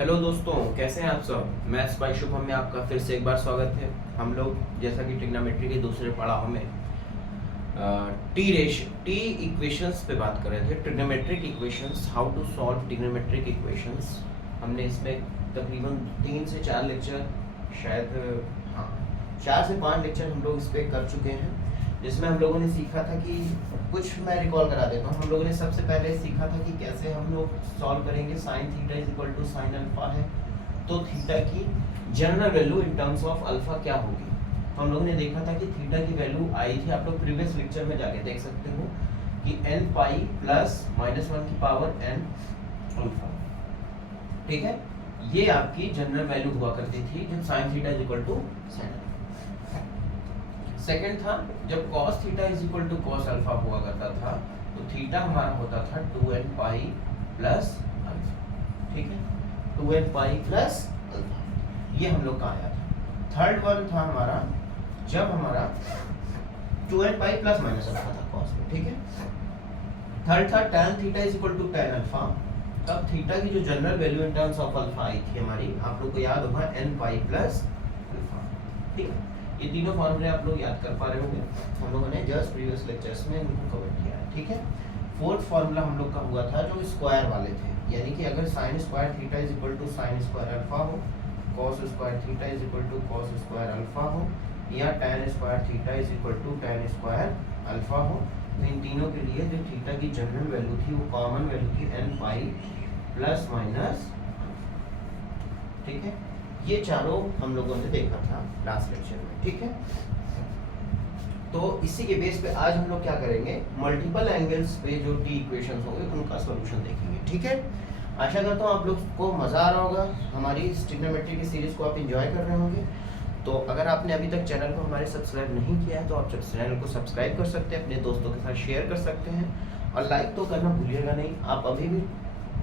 Hello दोस्तों, कैसे हैं आप सब। मैथ्स बाय शुभम में आपका फिर से एक बार स्वागत है। हम लोग जैसा कि ट्रिग्नोमेट्री के दूसरे पड़ाव में टी इक्वेशंस पे बात कर रहे थे। Trigonometric equations, how to solve trigonometric equations. हमने इसमें तकरीबन 3 से 4 लेक्चर, शायद हाँ 4 से 5 लेक्चर हम लोग इस पर कर चुके हैं, जिसमें हम लोगों ने सीखा था कि कुछ मैं रिकॉल करा देता हूँ। हम लोगों ने सबसे पहले सीखा था कि कैसे हम लोग सॉल्व करेंगे। Sine theta is equal to sine alpha है, तो थीटा की general value in terms of alpha क्या होगी। हम लोगों ने देखा था कि थीटा की वैल्यू आई थी, आप लोग प्रीवियस लेक्चर में जाके देख सकते हो कि n पाई प्लस -1 की पावर n अल्फा, ठीक है। ये आपकी जनरल वैल्यू हुआ करती थी जब sine theta is equal to sine. Second था जब cos theta is equal to cos alpha हुआ करता था, तो थीटा हमारा होता था 2n पाई प्लस अल्फा, ठीक है। 2n पाई प्लस अल्फा, ये हम लोग का आया था। थर्ड वन था हमारा जब हमारा 2n pi plus minus alpha था cos में, ठीक है। थर्ड था tan theta is equal to tan alpha. तब थीटा की जो general value in terms of alpha आई थी हमारी, आप लोग को याद होगा n पाई प्लस अल्फा, ठीक है। ये तीनों फॉर्मूले आप लोग याद कर पा रहे होंगे, हम लोगों ने जस्ट प्रीवियस लेक्चर्स में इनको कवर किया है, ठीक है। फोर्थ फॉर्मूला हम लोग का हुआ था जो स्क्वायर वाले थे, यानी कि अगर sine square theta is equal to sine square alpha हो, cos square theta is equal to cos square alpha हो, या tan square theta is equal to tan square alpha हो, तो इन तीनों के लिए जो थीटा की जनरल वैल्यू थी वो कॉमन वैल्यू थी n पाई प्लस माइनस, ठीक है। ये चारों हम लोगों ने देखा था लास्ट लेक्चर में, ठीक है। तो इसी के बेस पे आज हम लोग क्या करेंगे, मल्टीपल एंगल्स पे जो टी इक्वेशंस होंगे उनका सॉल्यूशन देखेंगे, ठीक है। आशा करता हूँ आप लोग को मज़ा आ रहा होगा, हमारी ट्रिग्नोमेट्री की सीरीज को आप एंजॉय कर रहे होंगे। तो अगर आपने अभी तक चैनल को हमारे सब्सक्राइब नहीं किया है तो आप चैनल को सब्सक्राइब कर सकते हैं, अपने दोस्तों के साथ शेयर कर सकते हैं, और लाइक तो करना भूलिएगा नहीं। आप अभी भी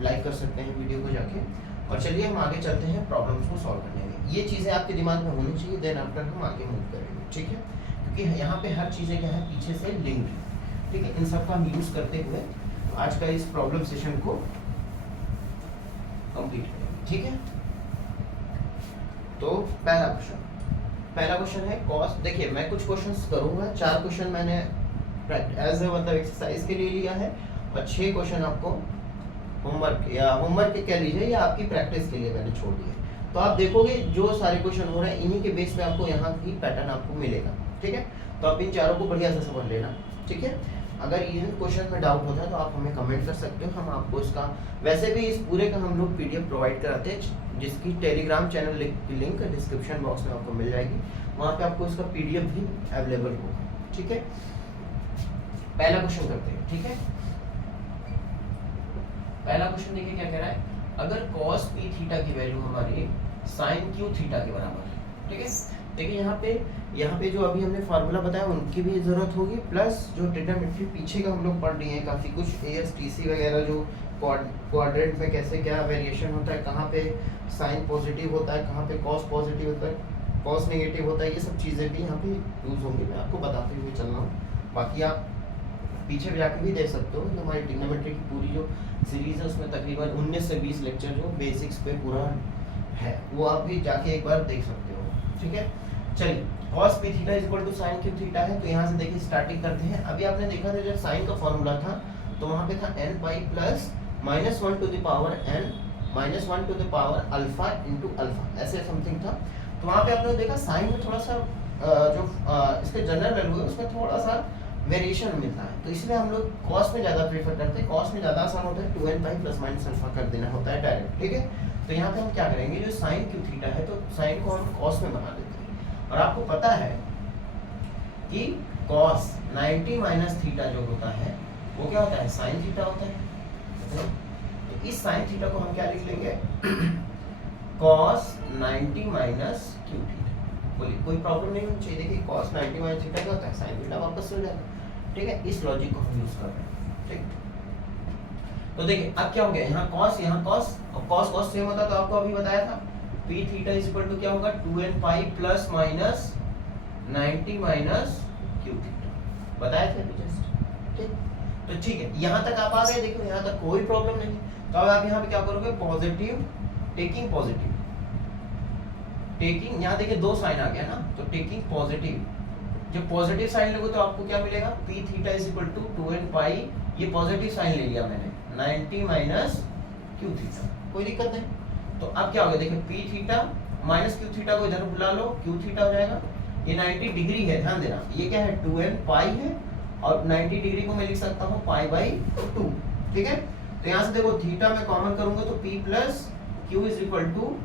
लाइक कर सकते हैं वीडियो को जाके। और चलिए हम आगे चलते हैं प्रॉब्लम्स को सॉल्व करने में। ये चीज़ें आपके दिमाग में होनी चाहिए, देन आफ्टर हम आगे मूव करेंगे, ठीक है। क्योंकि यहाँ पे हर चीज़ें क्या है पीछे से लिंक्ड है, ठीक है। इन सब का हम यूज़ करते हुए आज का इस प्रॉब्लम सेशन को कंप्लीट करेंगे, ठीक है। तो पहला क्वेश्चन है कॉस। देखिए मैं कुछ क्वेश्चंस करूँगा, 4 क्वेश्चन मैंने एज ए मतलब एक्सरसाइज के लिए लिया है, और 6 क्वेश्चन आपको होमवर्क के कह लीजिए या आपकी प्रैक्टिस के लिए मैंने छोड़ दिया। तो आप देखोगे जो सारे क्वेश्चन हो रहे हैं इन्हीं के बेस पे आपको यहाँ की पैटर्न आपको मिलेगा, ठीक है। तो आप इन चारों को बढ़िया से समझ लेना, ठीक है। अगर इन क्वेश्चन में डाउट होता है तो आप हमें कमेंट कर सकते हो, हम आपको इसका वैसे भी इस पूरे का हम लोग PDF प्रोवाइड कराते हैं, जिसकी टेलीग्राम चैनल की लिंक डिस्क्रिप्शन बॉक्स में आपको मिल जाएगी, वहाँ पे आपको इसका PDF भी अवेलेबल होगा, ठीक है। पहला क्वेश्चन करते हैं, ठीक है। पहला क्वेश्चन देखिए क्या कह रहा है, अगर cos p थीटा की वैल्यू हमारी sin q थीटा के बराबर है, ठीक है। देखिए यहाँ पे जो अभी हमने फार्मूला बताया उनकी भी जरूरत होगी, प्लस जो ट्रिग्नोमेट्री पीछे का हम लोग पढ़ लिए हैं काफ़ी कुछ, ASTC वगैरह जो क्वाड्रेंट में कैसे क्या वेरिएशन होता है, कहाँ पे साइन पॉजिटिव होता है, कहाँ पे cos पॉजिटिव होता है, cos नेगेटिव होता है, ये सब चीज़ें भी यहाँ पे यूज़ होंगी, मैं आपको बताते हुए चल रहा हूँ। बाकी आप पीछे भी जाके भी देख सकते हो, हमारी ट्रिग्नोमेट्री की पूरी जो सीरीज है उसमें तकरीबन 19 से 20 लेक्चर जो बेसिक्स पे पूरा है वो आप भी जाके एक बार देख सकते हो, ठीक है। चलिए cos p theta is equal to sin q theta है, तो यहाँ से देखिए स्टार्टिंग करते हैं। अभी आपने देखा था जब साइन का फॉर्मूला था तो वहाँ पे था n pi plus -1 to the power n -1 to the power alpha into alpha, ऐसे समथिंग था। तो वहाँ पे आपने देखा साइन में थोड़ा सा जो इसके जनरल वैल्यू है उसमें थोड़ा सा वेरिएशन मिलता है, तो इसलिए हम लोग कॉस में ज़्यादा प्रेफर करते हैं। कॉस में ज़्यादा आसान होता है, 2n pi plus minus alpha कर देना होता है डायरेक्ट, ठीक है। तो यहाँ पे हम क्या करेंगे, जो साइन q थीटा है तो साइन को हम कॉस में बना देते हैं। और आपको पता है कि कॉस 90 माइनस थीटा जो होता है वो क्या होता है, साइन थीटा होता है। तो इस साइन थीटा को हम क्या लिख लेंगे, कॉस 90 माइनस q थीटा। बोलिए कोई प्रॉब्लम नहीं होनी चाहिए। देखिए cos 90 माइनस थीटा क्या होता है, साइन थीटा वापस हो जाएगा, ठीक है। इस लॉजिक को हम यूज कर रहे हैं, ठीक। तो देखिए अब क्या हो गया, यहाँ cos और cos सेम होता तो आपको अभी बताया था p theta is equal to क्या होगा 2n pi plus minus 90 minus q theta, बताया था जस्ट, ठीक। तो ठीक है, यहाँ तक आप आ गए, देखो यहाँ तक कोई प्रॉब्लम नहीं। तो अब आप यहाँ पे क्या करोगे, पॉजिटिव टेकिंग पॉजिटिव, टेकिंग, यहाँ देखिए दो साइन आ गया ना, तो टेकिंग पॉजिटिव, जब पॉजिटिव साइन लोगे तो आपको क्या मिलेगा, p theta is equal to 2n pi, ये पॉजिटिव साइन ले लिया मैंने, 90 माइनस क्यू थीटा, कोई दिक्कत नहीं। तो अब क्या हो गया, देखिए P theta minus q theta को इधर बुला लो, क्यू थीटा हो जाएगा, ये 90 डिग्री है, ध्यान देना, ये क्या है 2n पाई है, और 90 डिग्री को मैं लिख सकता हूँ पाई बाई 2, ठीक है। तो यहाँ से देखो थीटा में कॉमन करूंगा तो p plus q is equal to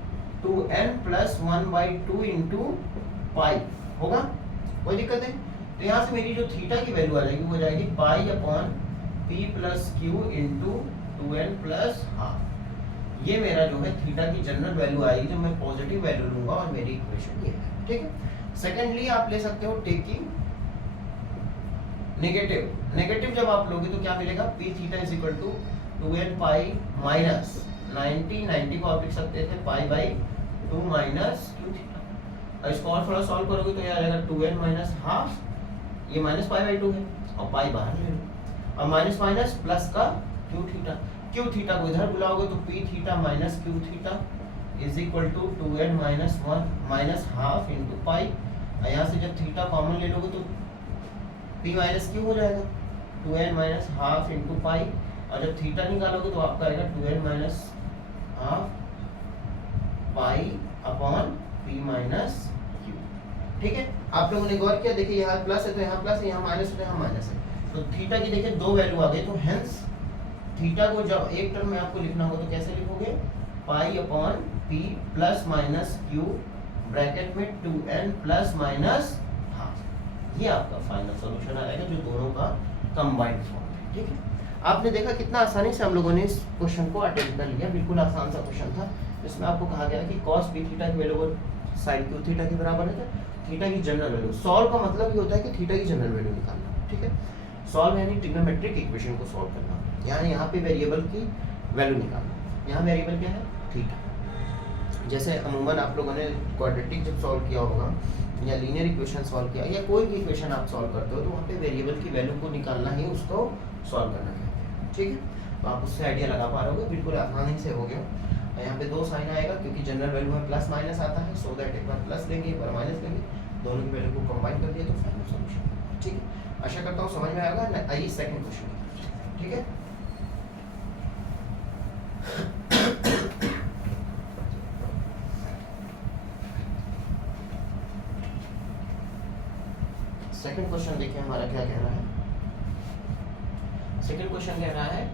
2n plus 1/2 into pi होगा, कोई दिक्कत नहीं। तो यहाँ से मेरी जो थीटा की वैल्यू आ जाएगी वो हो जाएगी pi upon p plus Q into 2n plus half, ये मेरा जो है थीटा की जनरल वैल्यू आएगी जब मैं पॉजिटिव वैल्यू लूंगा, और मेरी इक्वेशन ये है, ठीक है। सेकेंडली आप ले सकते हो टेकिंग नेगेटिव, नेगेटिव जब आप लोगे तो क्या मिलेगा, p theta is equal to 2n pi minus 90 को आप लिख सकते थे pi by 2 minus q theta, और इसको और थोड़ा सॉल्व करोगे तो ये आ जाएगा 2n माइनस हाफ, ये माइनस पाई बाई 2 है, और पाई बाहर ले लो, और माइनस माइनस प्लस का क्यू थीटा, क्यू थीटा को इधर बुलाओगे तो p theta minus q theta is equal to 2n minus 1 minus half into pi, और यहाँ से जब थीटा कॉमन ले लोगे तो p माइनस क्यू हो जाएगा 2n minus half into pi, और जब थीटा निकालोगे तो आपका आएगा 2n minus half pi upon p minus Q, ठीक है। आप लोगों ने गौर किया, देखिए यहाँ प्लस है तो यहाँ प्लस है, यहाँ माइनस है तो यहाँ माइनस है, तो थीटा की देखिए दो वैल्यू आ गई, तो हेंस थीटा को जब एक टर्म में आपको लिखना होगा तो कैसे लिखोगे, pi upon p plus minus Q bracket में 2n प्लस माइनस हाफ, ये आपका फाइनल सॉल्यूशन आएगा जो दोनों का कंबाइंड फॉर्म है, ठीक है। आपने देखा कितना आसानी से हम लोगों ने इस क्वेश्चन को अटेम्प्ट कर लिया, बिल्कुल आसान सा क्वेश्चन था, इसमें आपको कहा गया कि cos p थीटा की वैल्यू sin q थीटा के बराबर है, थीटा की जनरल वैल्यू, सॉल्व का मतलब ये होता है कि थीटा की जनरल वैल्यू निकालना, ठीक है। सॉल्व यानी ट्रिग्नोमेट्रिक इक्वेशन को सॉल्व करना, यानी यहाँ पे वेरिएबल की वैल्यू निकालना, यहाँ वेरिएबल क्या है थीटा, जैसे अमूमन आप लोगों ने क्वाड्रेटिक जब सॉल्व किया होगा या लीनियर इक्वेशन सॉल्व किया या कोई भी इक्वेशन आप सॉल्व करते हो तो वहाँ पे वेरिएबल की वैल्यू को निकालना ही उसको सॉल्व करना कहते हैं, ठीक है। तो आप उससे आइडिया लगा पा रहे हो, बिल्कुल आसानी से हो गया। यहाँ पे दो साइन आएगा क्योंकि जनरल वैल्यू में प्लस माइनस आता है, सो दैट एक बार प्लस लेंगे एक बार माइनस लेंगे, दोनों की वैल्यू को कंबाइन कर दिया तो फाइनल सॉल्यूशन, ठीक है। आशा करता हूँ समझ में आएगा। आइए सेकंड क्वेश्चन, ठीक है। सेकंड क्वेश्चन देखिए हमारा क्या कह रहा है। सेकंड क्वेश्चन कह रहा है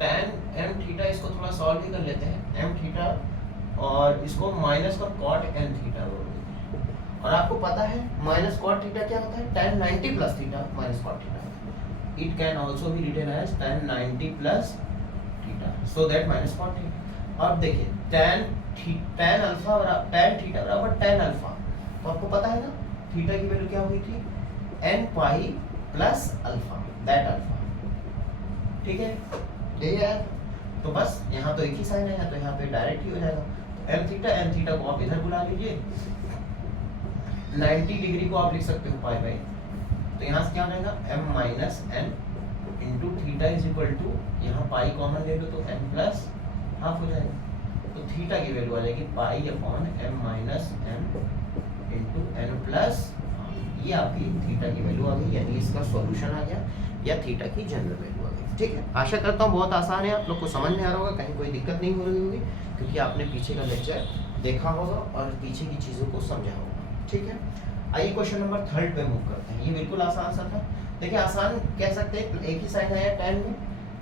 tan m थीटा, इसको थोड़ा सॉल्व ही कर लेते हैं, m थीटा और इसको माइनस का cot n थीटा बोलोगे, और आपको पता है माइनस cot थीटा क्या होता है, tan 90 plus theta minus cot theta, it can also be written as tan 90 plus theta, so that minus cot theta. अब देखिए tan अल्फा बराबर tan थीटा बराबर tan अल्फा, तो आपको पता है ना थीटा की वैल्यू क्या हुई थी n pi plus alpha, that alpha, ठीक है, यही है। तो बस यहाँ तो एक ही साइन है तो यहाँ पे डायरेक्ट ही हो जाएगा, n थीटा को आप इधर बुला लीजिए, 90 डिग्री को आप लिख सकते हो पाई बाई, तो यहाँ से क्या हो जाएगा m minus n into theta is equal to, यहाँ पाई कॉमन ले लो तो n प्लस हाफ हो जाएगा, तो थीटा की वैल्यू आ जाएगी pi upon m minus n into n plus, ये आपकी थीटा की वैल्यू आ गई, यानी इसका सॉल्यूशन आ गया या थीटा की जनरल वैल्यू आ गई, ठीक है। आशा करता हूँ बहुत आसान है, आप लोग को समझ में आ रहा होगा, कहीं कोई दिक्कत नहीं हो रही होगी क्योंकि आपने पीछे का लेक्चर देखा होगा और पीछे की चीज़ों को समझा होगा, ठीक है। आइए क्वेश्चन नंबर 3 पे मूव करते हैं, ये बिल्कुल आसान सा था। देखिए आसान कह सकते हैं, एक ही साइन है tan में,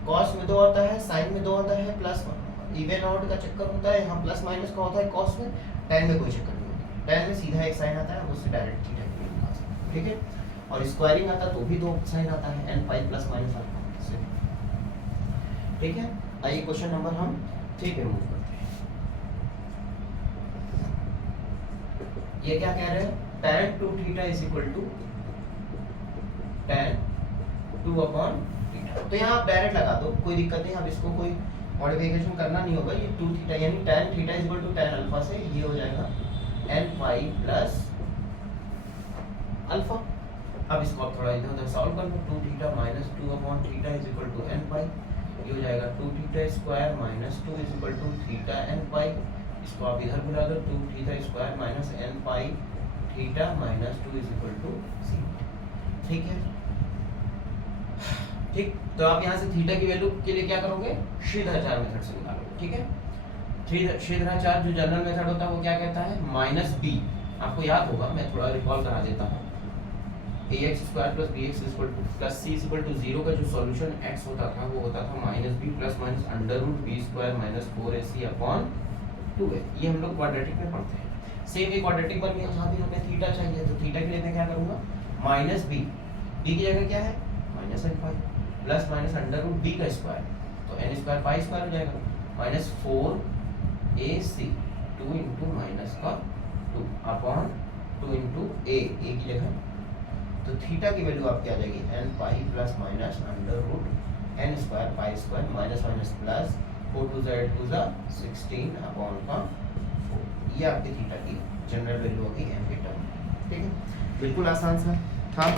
cos में 2 आता है, sin में 2 आता है, प्लस इवन आउट का चक्कर होता है, यहाँ प्लस माइनस का होता है cos में, tan में कोई चक्कर नहीं होता, tan में सीधा एक साइन आता है, उससे डायरेक्ट थीटा की वैल्यू निकाल सकते हैं, ठीक है। और स्क्वायरिंग आता तो भी 2 साइन आता है, n pi plus minus alpha से, ठीक है। आइए क्वेश्चन नंबर हम 3 पे मूव करते हैं। ये क्या कह रहे हैं, tan 2 theta is equal to tan 2 upon theta, तो यहाँ आप डायरेक्ट लगा दो, कोई दिक्कत नहीं, अब इसको कोई मॉडिफिकेशन करना नहीं होगा, ये 2 थीटा यानी tan theta is equal to tan alpha से ये हो जाएगा n पाई प्लस अल्फा। अब इसको आप थोड़ा इधर उधर सॉल्व कर लो, 2 theta minus 2 upon theta is equal to n pi, ये हो जाएगा 2 theta square minus 2 is equal to theta n pi, इसको आप इधर बुला दो 2 theta square minus n pi theta minus 2 is equal to 0। ठीक है, ठीक। तो आप यहाँ से थीटा की वैल्यू के लिए क्या करोगे, श्रीधराचार्य मेथड से निकालोगे। ठीक है, श्रीधराचार्य जो जनरल मेथड होता है वो क्या कहता है, माइनस बी, आपको याद होगा, मैं थोड़ा रिकॉल करा देता हूँ। ax square plus bx equal to plus c equal to 0 का जो सॉल्यूशन x होता था वो होता था minus b plus minus under root b square minus 4ac upon 2a। ये हम लोग क्वाड्रेटिक में पढ़ते हैं। सेम ये क्वाड्रेटिक पर भी यहाँ भी हमें थीटा चाहिए, तो थीटा के लिए मैं क्या करूँगा, माइनस बी, बी की जगह क्या है minus n pi plus minus under root b का स्क्वायर, तो एन स्क्वायर पाई स्क्वायर हो जाएगा माइनस 4ac 2 इंटू माइनस का 2 अपॉन 2 इंटू ए की जगह, तो थीटा की वैल्यू आपकी आ जाएगी n pi plus minus under root n square pi square minus minus plus 4 to ज़ा 16 अपॉन का 4। ये आपकी थीटा की जनरल वैल्यू होगी एन के टर्म। ठीक है, बिल्कुल आसान सा था।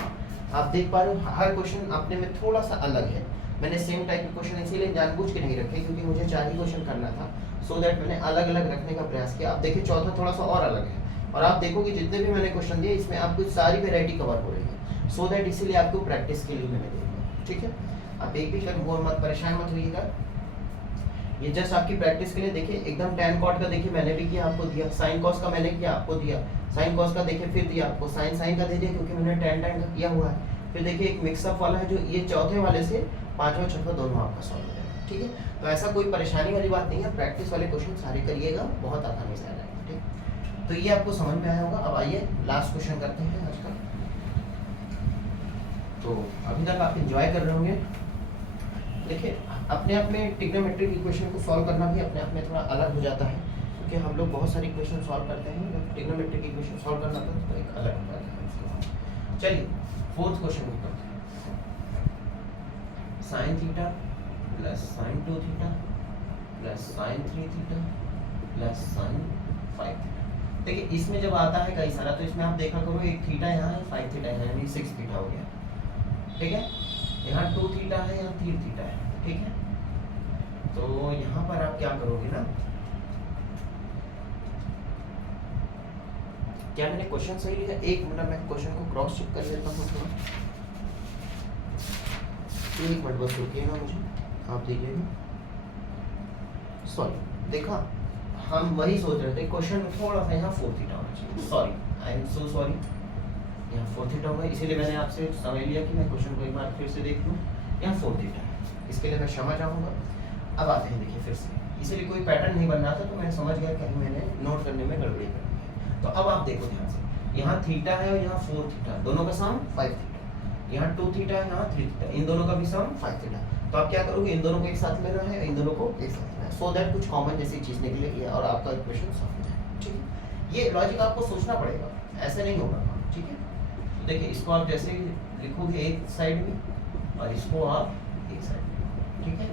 आप देख पा रहे हो हर क्वेश्चन अपने में थोड़ा सा अलग है। मैंने सेम टाइप के क्वेश्चन इसीलिए जानबूझ के नहीं रखे क्योंकि मुझे 4 ही क्वेश्चन करना था, सो दैट मैंने अलग अलग रखने का प्रयास किया। आप देखिए चौथा थोड़ा सा और अलग है, और आप देखोगे जितने भी मैंने क्वेश्चन दिए इसमें आपको सारी वेराइटी कवर हो रही है, सो दैट इसीलिए आपको प्रैक्टिस के लिए मैंने दिया। ठीक है, आप एक भी कर वो मत परेशान मत होइएगा, ये जस्ट आपकी प्रैक्टिस के लिए। देखिए एकदम tan cot का देखिए मैंने भी किया आपको दिया, sin cos का मैंने किया आपको दिया, sin cos का देखिए फिर दिया आपको, sin का दे दिया क्योंकि मैंने tan का किया हुआ है। फिर देखिए एक मिक्सअप वाला है जो ये चौथे वाले से पांचवा छठवा दोनों आपका सॉल्व हो जाएगा। ठीक है, तो ऐसा कोई परेशानी वाली बात नहीं है, प्रैक्टिस वाले क्वेश्चन सारे करिएगा, बहुत आसानी से आ जाएगा। ठीक, तो ये आपको समझ में आया होगा। अब आइए लास्ट क्वेश्चन करते हैं आज का। तो अभी तक आप एंजॉय कर रहे होंगे। देखिए अपने आप में ट्रिग्नोमेट्रिक इक्वेशन को सॉल्व करना भी अपने आप में थोड़ा अलग हो जाता है, क्योंकि हम लोग बहुत सारी इक्वेशन सॉल्व करते हैं, जब ट्रिग्नोमेट्रिक इक्वेशन सॉल्व करना तो एक अलग हो जाता है। चलिए फोर्थ क्वेश्चन को करते हैं। Sine theta plus sign 2 theta plus sign 3 theta plus sign 5 theta. देखिए इसमें जब आता है कई सारा, तो इसमें आप देखा करो एक थीटा यहाँ है 5 थीटा है, यानी 6 थीटा हो गया। ठीक है, यहाँ 2 थीटा है, यहाँ 3 थीटा है। ठीक है, तो यहाँ पर आप क्या करोगे ना, क्या मैंने क्वेश्चन सही लिखा? एक मिनट मैं क्वेश्चन को क्रॉस चेक कर लेता हूँ थोड़ा, एक मिनट बस रुकिए ना, मुझे आप देखिएगा। सॉरी, देखा हम वही सोच रहे थे, क्वेश्चन में थोड़ा सा यहाँ 4 थीटा होना चाहिए। Sorry, I am so sorry, यहाँ 4 थीटा होगा, इसीलिए मैंने आपसे समझ लिया कि मैं क्वेश्चन को एक बार फिर से देख लूँ। यहाँ 4 थीटा है, इसके लिए मैं क्षमा चाहूँगा। अब आते हैं देखिए फिर से, इसीलिए कोई पैटर्न नहीं बन रहा था, तो मैं समझ गया कहीं मैंने नोट करने में गड़बड़ी कर दी है। तो अब आप देखो ध्यान से, यहाँ थीटा है और यहाँ 4 थीटा, दोनों का सम 5 थीटा, यहाँ 2 थीटा है, यहाँ 3 थीटा, इन दोनों का भी सम 5 थीटा। तो आप क्या करोगे, इन दोनों को एक साथ लेना है, इन दोनों को एक साथ लेना है, सो दैट कुछ कॉमन जैसी चीज़ निकलेगी और आपका इक्वेशन सॉल्व हो जाएगा। ठीक है, ये लॉजिक आपको सोचना पड़ेगा, ऐसे नहीं होगा। ठीक है, तो देखिए इसको आप जैसे लिखोगे एक साइड में और इसको आप एक साइड में। ठीक है,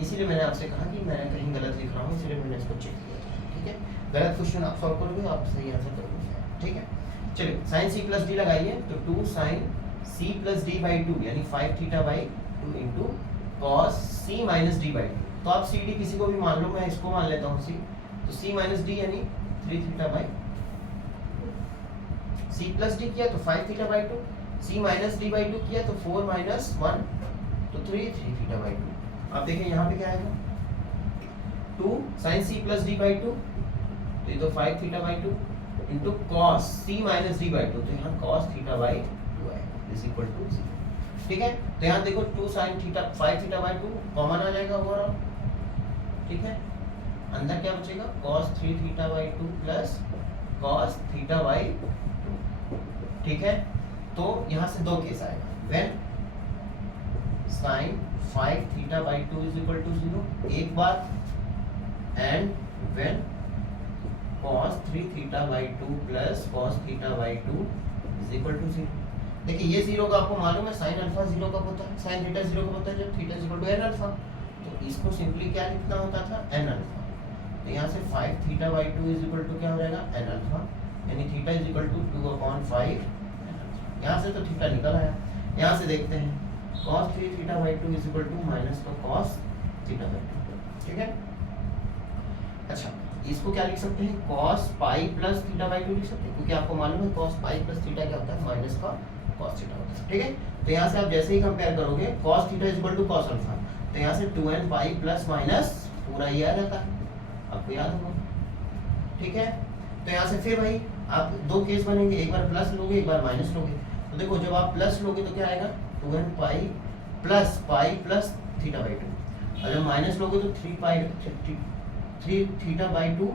इसीलिए मैंने आपसे कहा कि मैं कहीं गलत लिख रहा हूँ, इसलिए मैंने इसको चेक किया। ठीक है, गलत क्वेश्चन आप सॉल्व करोगे आप सही आंसर करोगे। ठीक है, चलिए साइन सी प्लस डी लगाइए, तो 2 sine C plus D by 2 यानी 5 theta by 2 into cos C minus D by 2। तो आप सी डी किसी को भी मान लो, मैं इसको मान लेता हूँ सी, तो सी माइनस डी यानी 3 theta by, C plus D किया तो 5 theta by 2, C minus D by 2 किया तो 4 माइनस 1 तो 3 थीटा बाई 2। आप देखिए यहाँ पे क्या आएगा, 2 sine C plus D by 2, तो ये तो 5 theta by 2 into cos C minus D by 2, तो यहाँ कॉस थीटा बाई 2 आएगा इज इक्वल टू 0। ठीक है, तो यहाँ देखो 2 sine theta 5 theta by 2 common आ जाएगा ओवरऑल। ठीक है, अंदर क्या बचेगा, cos 3 theta by 2 plus cos theta by 2। ठीक है, तो यहाँ से दो केस आएगा, when sine 5 theta by 2 is equal to 0 एक बार, and when cos 3 theta by 2 plus cos theta by 2 is equal to 0। देखिए ये 0 का आपको मालूम है, साइन अल्फा 0 कब होता है, साइन थीटा 0 कब होता है, जब theta is equal to n alpha. तो इसको सिंपली क्या लिखना होता था, n अल्फा। तो यहाँ से 5 theta by 2 is equal to क्या हो जाएगा, n अल्फा, यानी theta is equal to 2/5 n alpha. यहाँ से तो थीटा निकल आया। यहाँ से देखते हैं cos 3 theta by 2 is equal to minus का cos थीटा बाई 2, ठीक है। अच्छा, इसको क्या लिख सकते हैं, cos pi plus theta by 2 लिख सकते हैं, क्योंकि आपको मालूम है cos पाई प्लस थीटा क्या होता है, माइनस का cos थीटा होता है, ठीक है। तो यहाँ से आप जैसे ही कंपेयर करोगे cos theta is equal to cos alpha, तो यहाँ से 2n पाई प्लस माइनस पूरा ये आ जाता है, आपको याद होगा, ठीक है। तो यहाँ से फिर भाई आप दो केस बनेंगे, एक बार प्लस लोगे एक बार माइनस लोगे। तो देखो जब आप प्लस लोगे तो क्या आएगा, 2n pi plus theta by 2, और जब माइनस लोगे तो 3 theta by 2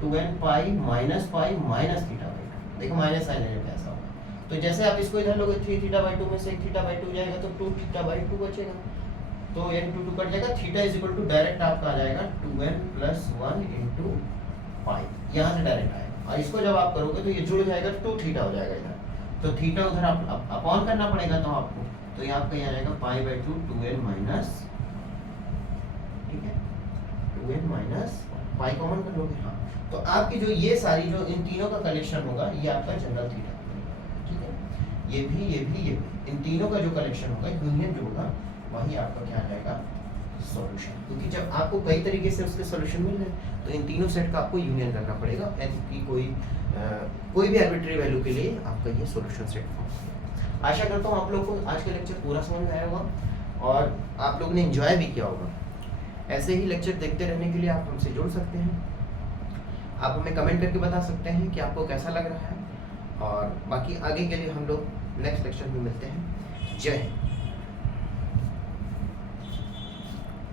2n pi minus theta by 2, देखो माइनस साइन लेने पे ऐसा होगा। तो जैसे आप इसको इधर लोगे 3 थीटा बाई 2 में से 1 थीटा बाई 2 जाएगा तो 2 थीटा बाई 2 बचेगा, तो n 2 कट जाएगा, theta is equal to direct आपका आ जाएगा 2n प्लस 1 इंटू पाई, यहाँ से डायरेक्ट आएगा। और इसको जब आप करोगे तो ये जुड़ जाएगा, 2 थीटा हो जाएगा इधर, तो थीटा उधर आप अपॉन करना पड़ेगा तो आपको, तो ये आपका यहाँ आएगा पाई बाई 2 2n माइनस, ठीक है, 2n माइनस पाई कॉमन कर लोगे, हाँ। तो आपकी जो ये सारी जो इन तीनों का कलेक्शन होगा ये आपका जनरल थीटा, ठीक है। ये भी इन तीनों का जो कलेक्शन होगा, यूनियन जो होगा वही आपका क्या आ जाएगा, सॉल्यूशन। क्योंकि जब आपको कई तरीके से उसके सॉल्यूशन मिल रहे हैं तो इन तीनों सेट का आपको यूनियन करना पड़ेगा, n की कोई भी आर्बिट्री वैल्यू के लिए आपका ये सॉल्यूशन सेट फॉर्म। आशा करता हूँ आप लोगों को आज का लेक्चर पूरा समझ में आया होगा और आप लोगों ने एंजॉय भी किया होगा। ऐसे ही लेक्चर देखते रहने के लिए आप हमसे जुड़ सकते हैं, आप हमें कमेंट करके बता सकते हैं कि आपको कैसा लग रहा है, और बाकी आगे के लिए हम लोग नेक्स्ट लेक्चर में मिलते हैं। जय हिंद।